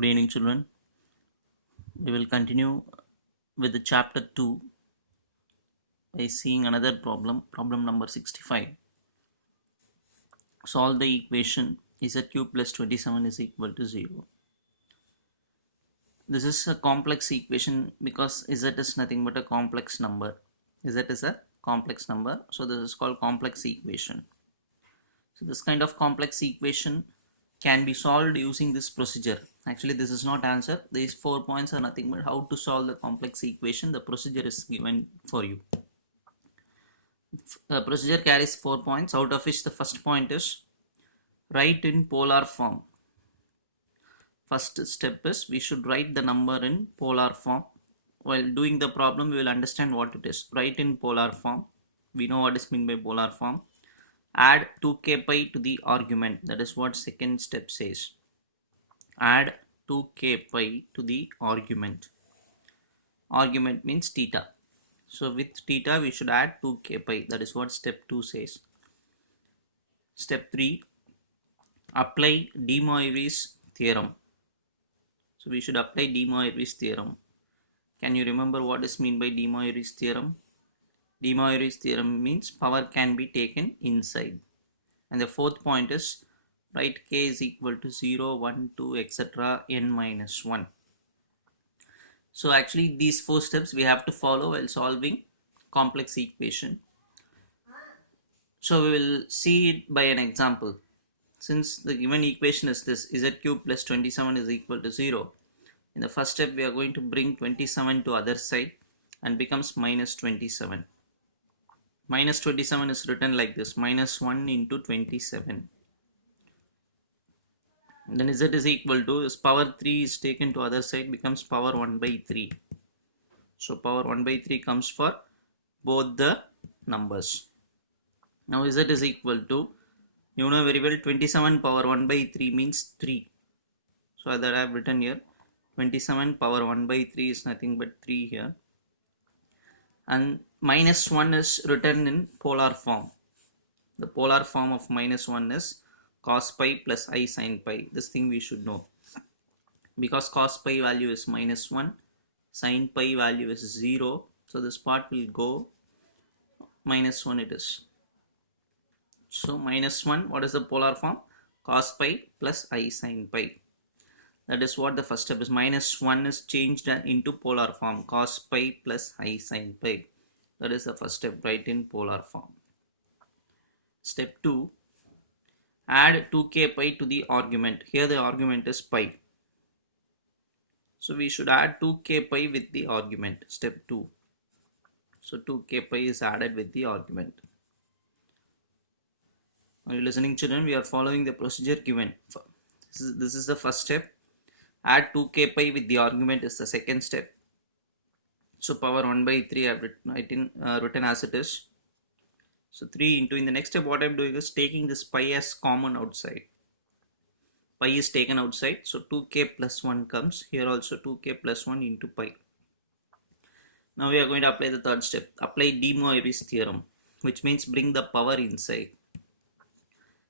Good evening, children. We will continue with the chapter 2 by seeing another problem number 65. Solve the equation z cube plus 27 is equal to 0. This is a complex equation because z is nothing but a complex number. Z is a complex number, so this is called complex equation. So this kind of complex equation can be solved using this procedure. Actually, this is not answer. These 4 points are nothing but how to solve the complex equation. The procedure is given for you. The procedure carries 4 points, out of which the first point is write in polar form. First step is we should write the number in polar form. While doing the problem, we will understand what it is. Write in polar form. We know what is meant by polar form. Add 2k pi to the argument. That is what second step says. Add 2k pi to the argument. Argument means theta. So with theta we should add 2k pi. That is what step 2 says. Step 3. Apply De Moivre's theorem. So we should apply De Moivre's theorem. Can you remember what is meant by De Moivre's theorem? De Moivre's theorem means power can be taken inside. And the fourth point is write k is equal to 0, 1, 2, etc. n minus 1. So actually these 4 steps we have to follow while solving complex equation. So we will see it by an example. Since the given equation is this, z cube plus 27 is equal to 0. In the first step we are going to bring 27 to other side and becomes minus 27. Minus 27 is written like this, minus 1 into 27. Then z is equal to, this power 3 is taken to other side, becomes power 1 by 3. So power 1 by 3 comes for both the numbers. Now z is equal to, you know very well, 27 power 1 by 3 means 3. So that I have written here, 27 power 1 by 3 is nothing but 3 here. And minus 1 is written in polar form. The polar form of minus 1 is cos pi plus I sin pi. This thing we should know. Because cos pi value is minus 1, sin pi value is 0. So this part will go minus 1 it is. So minus 1, what is the polar form? Cos pi plus I sin pi. That is what the first step is. Minus 1 is changed into polar form. Cos pi plus I sin pi. That is the first step. Write in polar form. Step 2. Add 2k pi to the argument. Here the argument is pi. So we should add 2k pi with the argument. Step 2. So 2k pi is added with the argument. Are you listening, children? We are following the procedure given. This is the first step. Add 2k pi with the argument is the second step. So power 1 by 3 I have written as it is. So 3 into, in the next step what I am doing is taking this pi as common outside. Pi is taken outside, so 2k plus 1 comes. Here also 2k plus 1 into pi. Now we are going to apply the third step. Apply De Moivre's theorem, which means bring the power inside.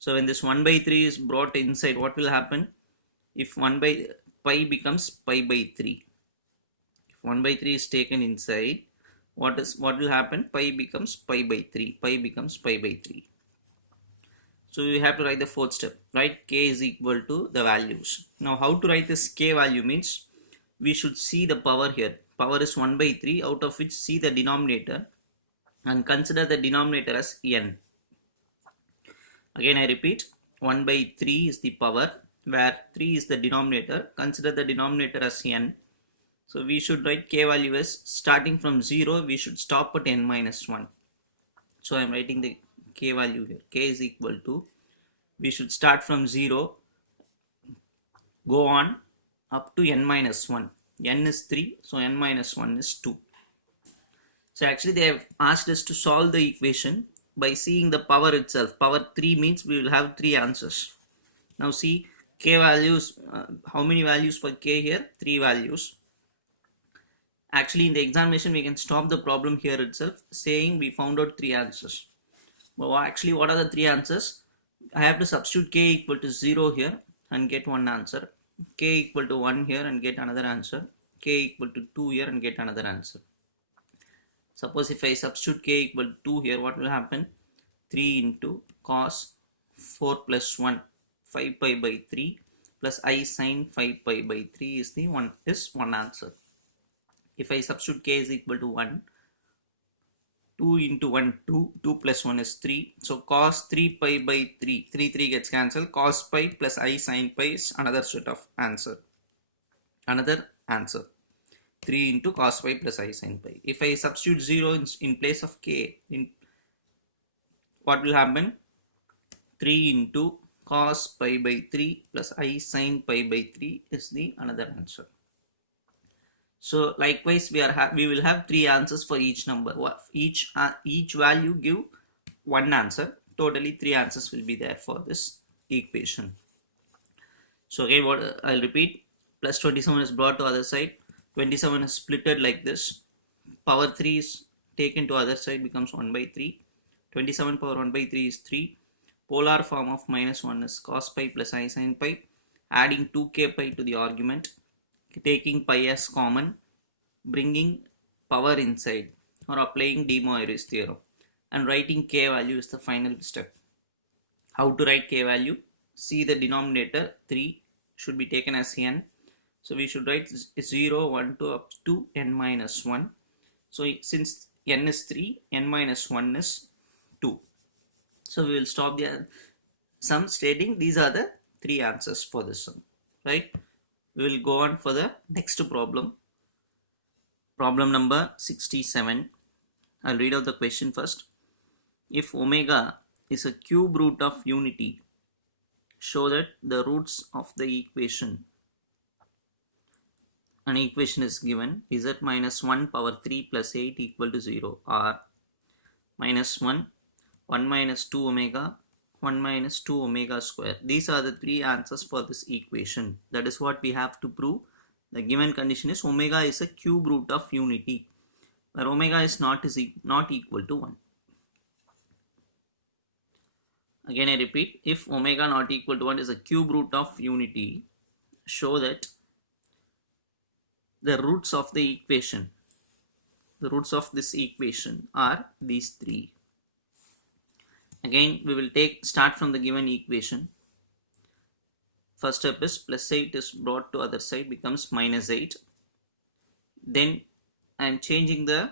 So when this 1 by 3 is brought inside, what will happen? If 1 by pi becomes pi by 3. If 1 by 3 is taken inside, what will happen? Pi becomes pi by 3. Pi becomes pi by 3. So we have to write the fourth step. Write k is equal to the values. Now how to write this k value means we should see the power here. Power is 1 by 3, out of which see the denominator and consider the denominator as n. Again I repeat, 1 by 3 is the power, where 3 is the denominator. Consider the denominator as n. So we should write k value as starting from 0, we should stop at n minus 1. So I am writing the k value here. K is equal to, we should start from 0, go on up to n minus 1. N is 3, so n minus 1 is 2. So actually they have asked us to solve the equation by seeing the power itself. Power 3 means we will have 3 answers. Now see k values, how many values for k here? 3 values. Actually in the examination we can stop the problem here itself saying we found out 3 answers. Well, actually what are the 3 answers? I have to substitute k equal to 0 here and get one answer. k equal to 1 here and get another answer, k equal to 2 here and get another answer. Suppose if I substitute k equal to 2 here, what will happen? 3 into cos 4 plus 1, 5 pi by 3 plus I sin 5 pi by 3 is the one answer. If I substitute k is equal to 1, 2 into 1 2, 2 plus 1 is 3, so cos 3 pi by 3, 3 gets cancelled, cos pi plus I sin pi is another set of answer, another answer, 3 into cos pi plus I sin pi. If I substitute 0 in place of k, what will happen? 3 into cos pi by 3 plus I sin pi by 3 is the another answer. So likewise we will have 3 answers for each number. Each value give one answer. Totally 3 answers will be there for this equation. So again, what I'll repeat, plus 27 is brought to other side, 27 is splitted like this, power 3 is taken to other side, becomes 1 by 3, 27 power 1 by 3 is 3, polar form of minus 1 is cos pi plus I sin pi, adding 2k pi to the argument, taking pi as common, bringing power inside or applying De Moivre's theorem, and writing k value is the final step. How to write k value? See, the denominator 3 should be taken as n, so we should write 0 1 to up to n minus 1. So since n is 3, n minus 1 is 2, so we will stop the sum stating these are the 3 answers for this sum, right? We will go on for the next problem. Problem number 67. I'll read out the question first. If omega is a cube root of unity, show that the roots of the equation. An equation is given, z minus 1 power 3 plus 8 equal to 0, or minus 1, 1 minus 2 omega, 1 minus 2 omega square. These are the 3 answers for this equation. That is what we have to prove. The given condition is omega is a cube root of unity, where omega is not equal to 1. Again I repeat, if omega not equal to 1 is a cube root of unity, show that the roots of the equation, the roots of this equation are these 3. Again we will start from the given equation. First step is plus 8 is brought to other side, becomes minus 8. Then I am changing the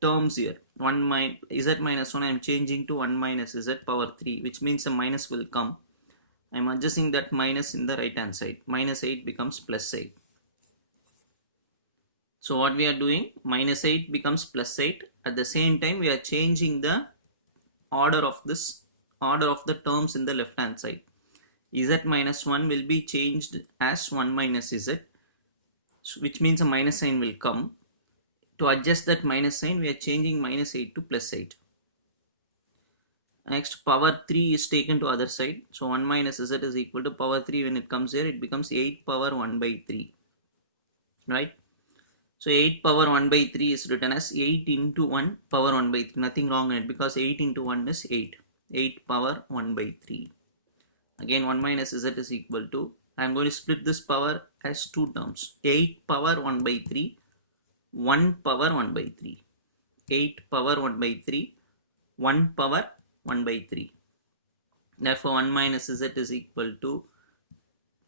terms here. Z minus 1 I am changing to 1 minus z power 3, which means a minus will come. I am adjusting that minus in the right hand side. Minus 8 becomes plus 8. So what we are doing, minus 8 becomes plus 8. At the same time we are changing the order of the terms in the left hand side. Z minus 1 will be changed as 1 minus z, which means a minus sign will come. To adjust that minus sign, we are changing minus 8 to plus 8. Next, power 3 is taken to other side, so 1 minus z is equal to power 3. When it comes here, it becomes 8 power 1 by 3, right? So 8 power 1 by 3 is written as 8 into 1 power 1 by 3. Nothing wrong in it, because 8 into 1 is 8. 8 power 1 by 3. Again 1 minus z is equal to, I am going to split this power as 2 terms. 8 power 1 by 3, 1 power 1 by 3. 8 power 1 by 3, 1 power 1 by 3. Therefore 1 minus z is equal to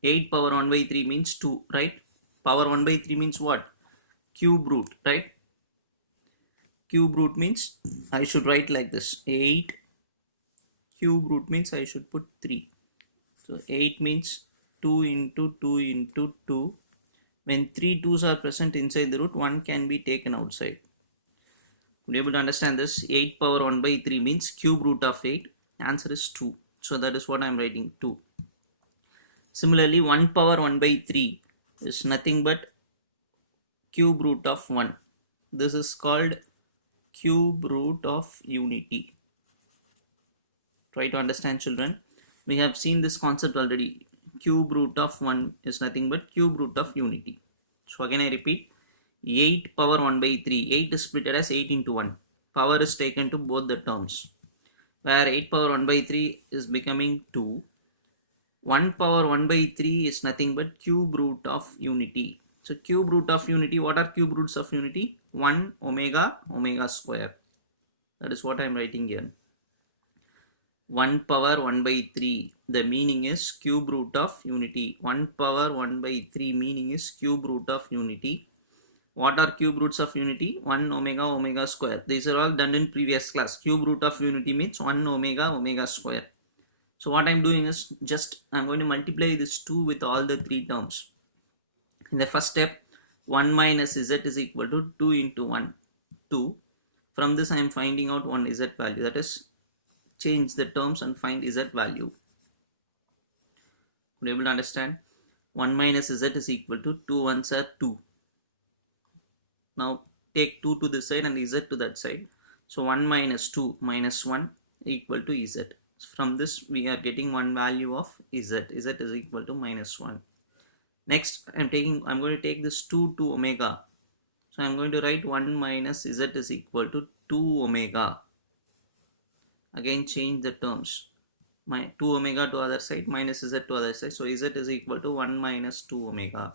8 power 1 by 3 means 2, right? Power 1 by 3 means what? Cube root, right? Cube root means I should write like this. 8 cube root means I should put 3. So 8 means 2 into 2 into 2. When 3 2's are present inside the root, 1 can be taken outside. You're able to understand this? 8 power 1 by 3 means cube root of 8. Answer is 2. So that is what I am writing, 2. Similarly, 1 power 1 by 3 is nothing but cube root of 1. This is called cube root of unity. Try to understand, children. We have seen this concept already. Cube root of 1 is nothing but cube root of unity. So again I repeat, 8 power 1 by 3. 8 is split as 8 into 1. Power is taken to both the terms, where 8 power 1 by 3 is becoming 2. 1 power 1 by 3 is nothing but cube root of unity. So cube root of unity, what are cube roots of unity? 1 omega omega square. That is what I am writing here. 1 power 1 by 3. The meaning is cube root of unity. 1 power 1 by 3 meaning is cube root of unity. What are cube roots of unity? 1 omega omega square. These are all done in previous class. Cube root of unity means 1 omega omega square. So what I'm doing is just I'm going to multiply this 2 with all the 3 terms. In the first step, 1 minus z is equal to 2 into 1, 2. From this I am finding out one z value, that is change the terms and find z value. Are you able to understand? 1 minus z is equal to 2 ones are 2. Now take 2 to this side and z to that side. So 1 minus 2 minus 1 equal to z. From this we are getting one value of z. Z is equal to minus 1. Next I'm going to take this 2 to omega. So I'm going to write 1 minus z is equal to 2 omega. Again change the terms. My 2 omega to other side minus z to other side. So z is equal to 1 minus 2 omega.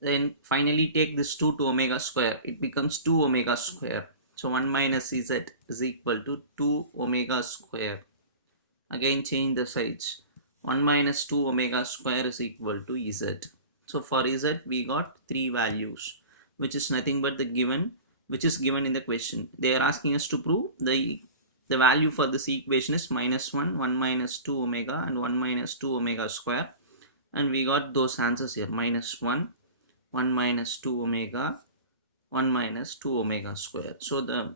Then finally take this 2 to omega square. It becomes 2 omega square. So 1 minus z is equal to 2 omega square. Again change the sides. 1 minus 2 omega square is equal to z. So for z we got 3 values, which is nothing but the given, which is given in the question. They are asking us to prove the value for this equation is minus 1, 1 minus 2 omega and 1 minus 2 omega square. And we got those answers here, minus 1, 1 minus 2 omega, 1 minus 2 omega square. So the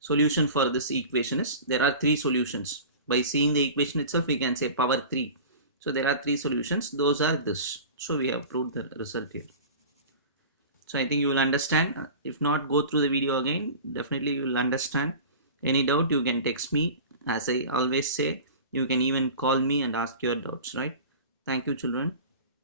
solution for this equation is, there are 3 solutions. By seeing the equation itself we can say power 3. So there are 3 solutions, those are this. So we have proved the result here. So I think you will understand. If not, go through the video again. Definitely you will understand. Any doubt you can text me. As I always say, you can even call me and ask your doubts, right? Thank you, children.